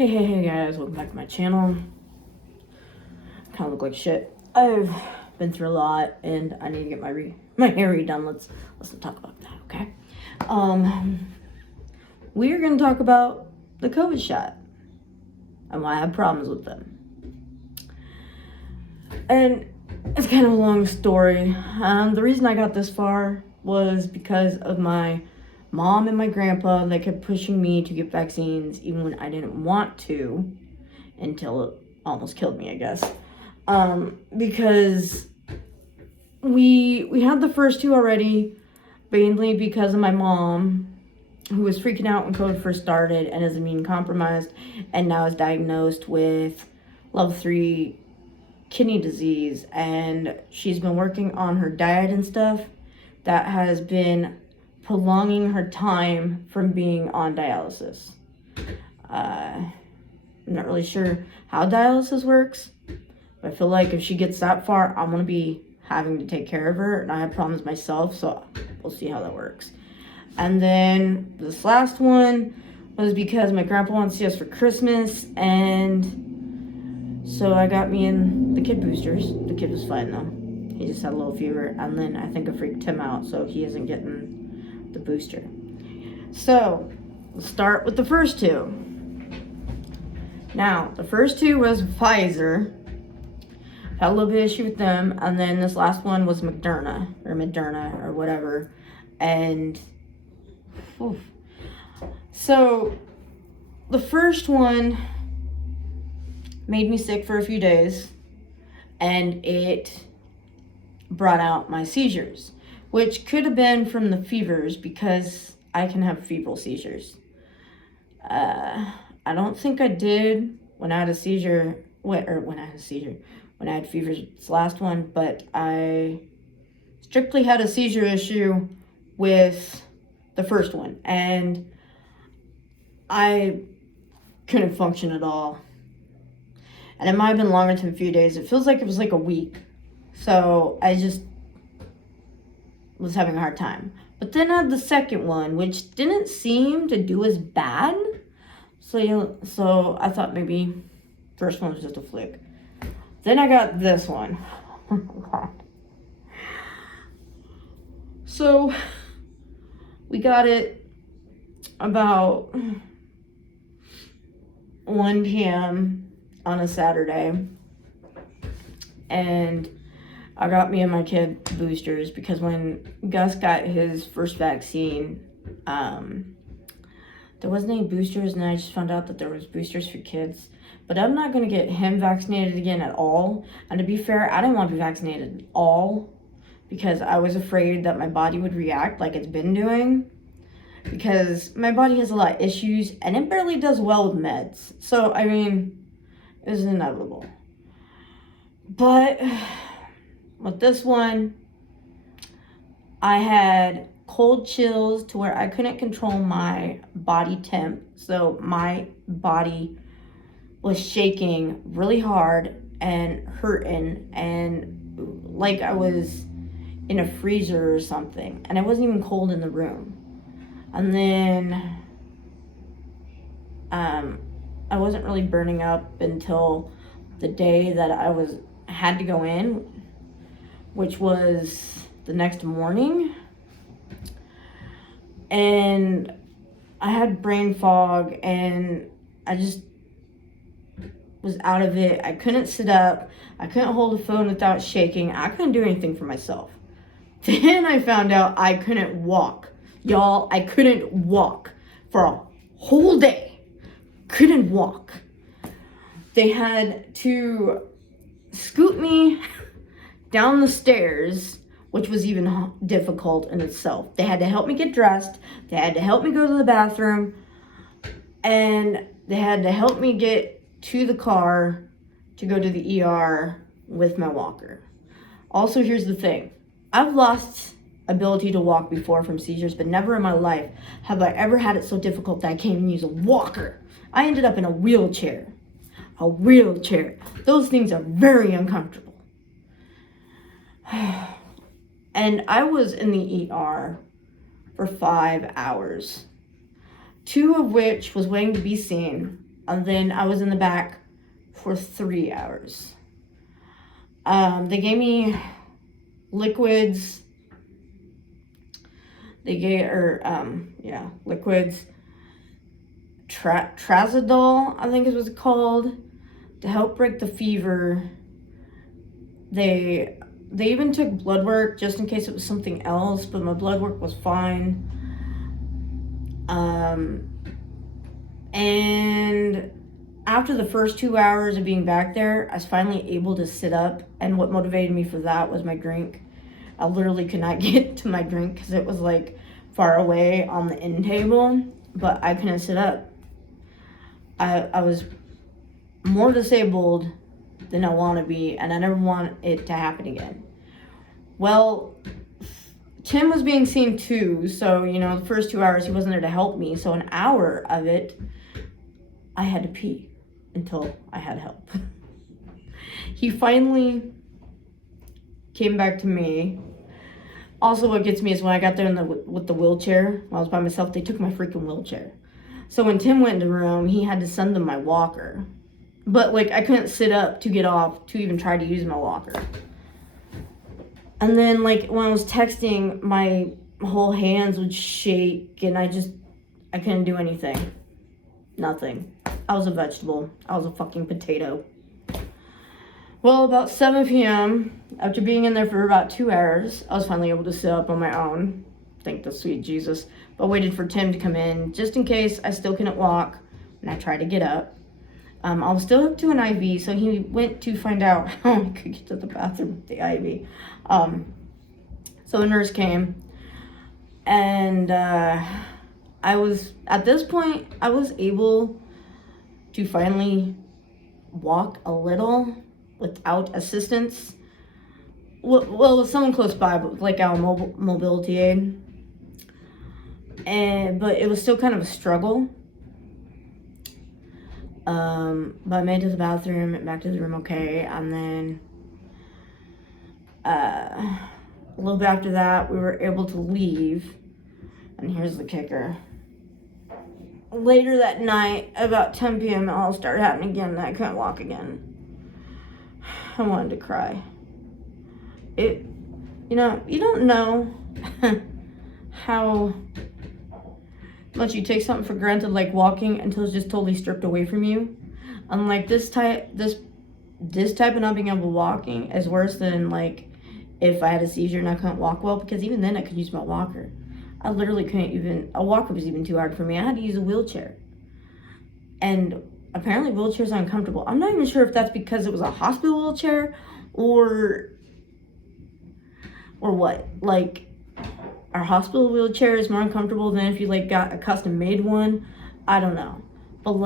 Hey guys, welcome back to my channel. Kind of look like shit. I've been through a lot and I need to get my hair redone. Let's not talk about that, okay? We're gonna talk about the COVID shot and why I have problems with them. And it's kind of a long story. The reason I got this far was because of my mom and my grandpa. They kept pushing me to get vaccines even when I didn't want to, until it almost killed me, I guess. Because we had the first two already, mainly because of my mom, who was freaking out when COVID first started and is immune compromised, and now is diagnosed with level 3 kidney disease, and she's been working on her diet and stuff that has been prolonging her time from being on dialysis. I'm not really sure how dialysis works, but I feel like if she gets that far, I'm gonna be having to take care of her, and I have problems myself, so we'll see how that works. And then this last one was because my grandpa wants to see us for Christmas, and so I got me in the kid boosters. The kid was fine though. He just had a little fever, and then I think I freaked him out, so he isn't getting the booster. So let's start with the first two. Now, the first two was Pfizer. Had a little bit of issue with them, and then this last one was Moderna or whatever. And so the first one made me sick for a few days, and it brought out my seizures, which could have been from the fevers, because I can have febrile seizures. I don't think I did when I had a seizure, when I had fevers, this last one, but I strictly had a seizure issue with the first one, and I couldn't function at all. And it might have been longer than a few days. It feels like it was like a week. So I just was having a hard time. But then I had the second one, which didn't seem to do as bad. So I thought maybe first one was just a fluke. Then I got this one. Oh my God. So we got it about 1 p.m. on a Saturday. And I got me and my kid boosters, because when Gus got his first vaccine, there wasn't any boosters, and I just found out that there was boosters for kids. But I'm not going to get him vaccinated again at all. And to be fair, I didn't want to be vaccinated at all, because I was afraid that my body would react like it's been doing. Because my body has a lot of issues, and it barely does well with meds. So, I mean, it was inevitable. But with this one, I had cold chills to where I couldn't control my body temp. So my body was shaking really hard and hurting, and like I was in a freezer or something, and I wasn't even cold in the room. And then I wasn't really burning up until the day that I had to go in, which was the next morning. And I had brain fog, and I just was out of it. I couldn't sit up. I couldn't hold a phone without shaking. I couldn't do anything for myself. Then I found out I couldn't walk. Y'all, I couldn't walk for a whole day. Couldn't walk. They had to scoot me down the stairs, which was even difficult in itself. They had to help me get dressed. They had to help me go to the bathroom. And they had to help me get to the car to go to the ER with my walker. Also, here's the thing. I've lost ability to walk before from seizures, but never in my life have I ever had it so difficult that I can't even use a walker. I ended up in a wheelchair. A wheelchair. Those things are very uncomfortable. And I was in the ER for 5 hours, 2 of which was waiting to be seen, And then I was in the back for 3 hours. They gave me liquids. Liquids. Trazodone, I think it was called, to help break the fever. They even took blood work just in case it was something else, but my blood work was fine. And after the first 2 hours of being back there, I was finally able to sit up, and what motivated me for that was my drink. I literally could not get to my drink because it was like far away on the end table, but I couldn't sit up. I was more disabled than I want to be, and I never want it to happen again. Well, Tim was being seen too, so, the first 2 hours he wasn't there to help me, so an hour of it, I had to pee until I had help. He finally came back to me. Also, what gets me is when I got there with the wheelchair, when I was by myself, they took my freaking wheelchair. So when Tim went in the room, he had to send them my walker. But, I couldn't sit up to get off to even try to use my walker. And then, when I was texting, my whole hands would shake, and I couldn't do anything. Nothing. I was a vegetable. I was a fucking potato. Well, about 7 p.m., after being in there for about 2 hours, I was finally able to sit up on my own. Thank the sweet Jesus. But waited for Tim to come in, just in case I still couldn't walk, and I tried to get up. I was still up to an IV, so he went to find out how I could get to the bathroom with the IV. So a nurse came, and at this point, I was able to finally walk a little without assistance. Well, with someone close by, but like our mobility aid. But it was still kind of a struggle. But I made it to the bathroom, back to the room okay, and then a little bit after that, we were able to leave. And here's the kicker. Later that night, about 10 p.m., it all started happening again, and I couldn't walk again. I wanted to cry. You don't know how much you take something for granted, like walking, until it's just totally stripped away from you. Unlike this type of not being able to walking is worse than if I had a seizure and I couldn't walk well, because even then I could use my walker. I literally couldn't a walker was even too hard for me. I had to use a wheelchair. And apparently wheelchairs are uncomfortable. I'm not even sure if that's because it was a hospital wheelchair or what. Our hospital wheelchair is more uncomfortable than if you got a custom made one. I don't know. But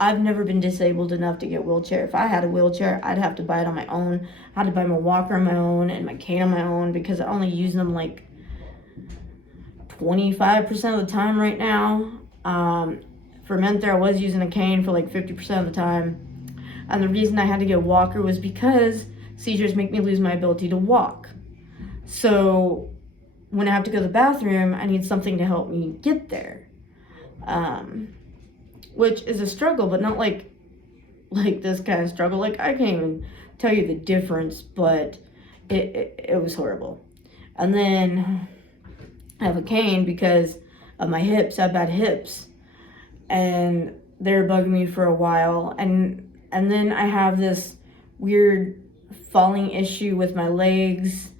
I've never been disabled enough to get a wheelchair. If I had a wheelchair, I'd have to buy it on my own. I had to buy my walker on my own and my cane on my own, because I only use them 25% of the time right now. For a month there, I was using a cane for 50% of the time. And the reason I had to get a walker was because seizures make me lose my ability to walk. So when I have to go to the bathroom, I need something to help me get there. Which is a struggle, but not like this kind of struggle. I can't even tell you the difference, but it was horrible. And then I have a cane because of my hips. I have bad hips, and they're bugging me for a while. And then I have this weird falling issue with my legs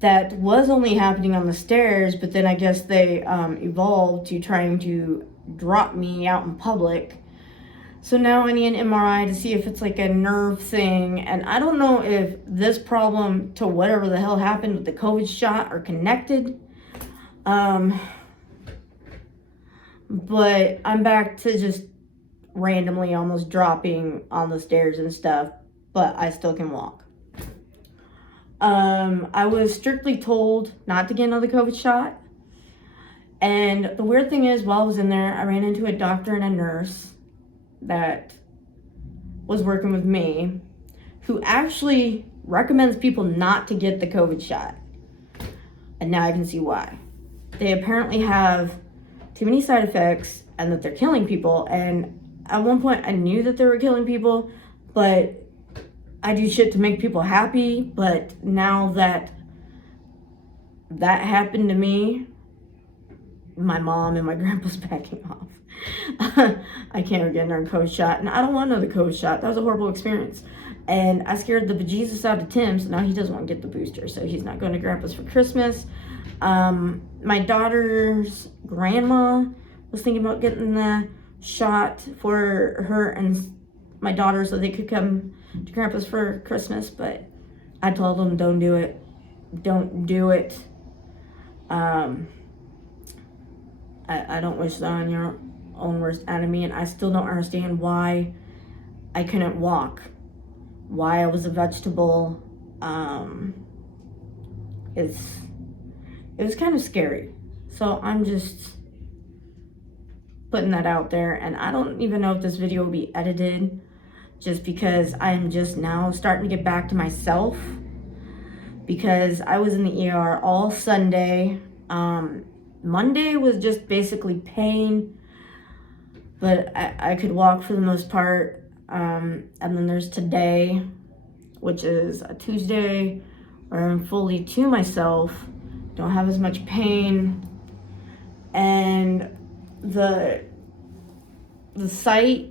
that was only happening on the stairs, but then I guess they evolved to trying to drop me out in public. So now I need an MRI to see if it's a nerve thing, and I don't know if this problem to whatever the hell happened with the COVID shot are connected. But I'm back to just randomly almost dropping on the stairs and stuff, but I still can walk. I was strictly told not to get another COVID shot. And the weird thing is, while I was in there, I ran into a doctor and a nurse that was working with me, who actually recommends people not to get the COVID shot. And now I can see why. They apparently have too many side effects and that they're killing people. And at one point I knew that they were killing people, but I do shit to make people happy. But now that that happened to me, my mom and my grandpa's backing off. I can't get another COVID shot, and I don't want another COVID shot. That was a horrible experience. And I scared the bejesus out of Tim, so now he doesn't want to get the booster, so he's not going to grandpa's for Christmas. My daughter's grandma was thinking about getting the shot for her and my daughter so they could come to grandpa's for Christmas, but I told them don't do it. Don't do it. I don't wish that on your own worst enemy, and I still don't understand why I couldn't walk, why I was a vegetable. It was kind of scary. So I'm just putting that out there, and I don't even know if this video will be edited, just because I'm just now starting to get back to myself, because I was in the ER all Sunday. Monday was just basically pain, but I could walk for the most part. And then there's today, which is a Tuesday, where I'm fully to myself, don't have as much pain, and the site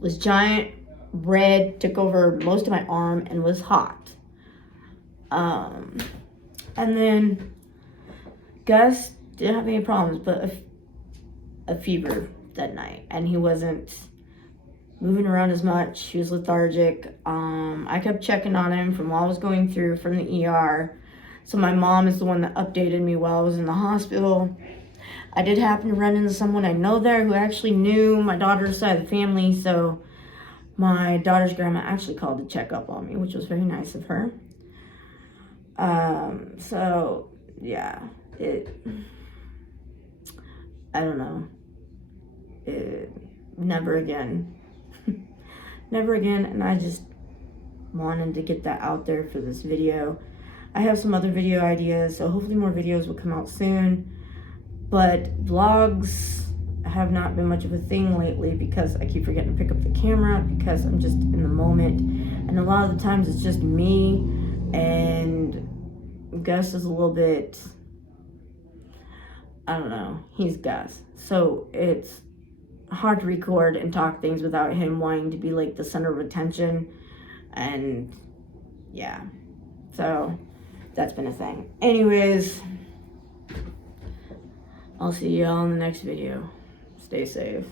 was giant, red, took over most of my arm, and was hot. And then Gus didn't have any problems, but a fever that night, and he wasn't moving around as much. He was lethargic. I kept checking on him from while I was going through from the ER. So my mom is the one that updated me while I was in the hospital. I did happen to run into someone I know there who actually knew my daughter's side of the family, so my daughter's grandma actually called to check up on me, which was very nice of her. So yeah, I don't know. Never again. Never again, and I just wanted to get that out there for this video. I have some other video ideas, so hopefully more videos will come out soon. But vlogs have not been much of a thing lately because I keep forgetting to pick up the camera because I'm just in the moment. And a lot of the times it's just me, and Gus is a little bit, I don't know, he's Gus. So it's hard to record and talk things without him wanting to be like the center of attention. And yeah, so that's been a thing. Anyways, I'll see y'all in the next video. Stay safe.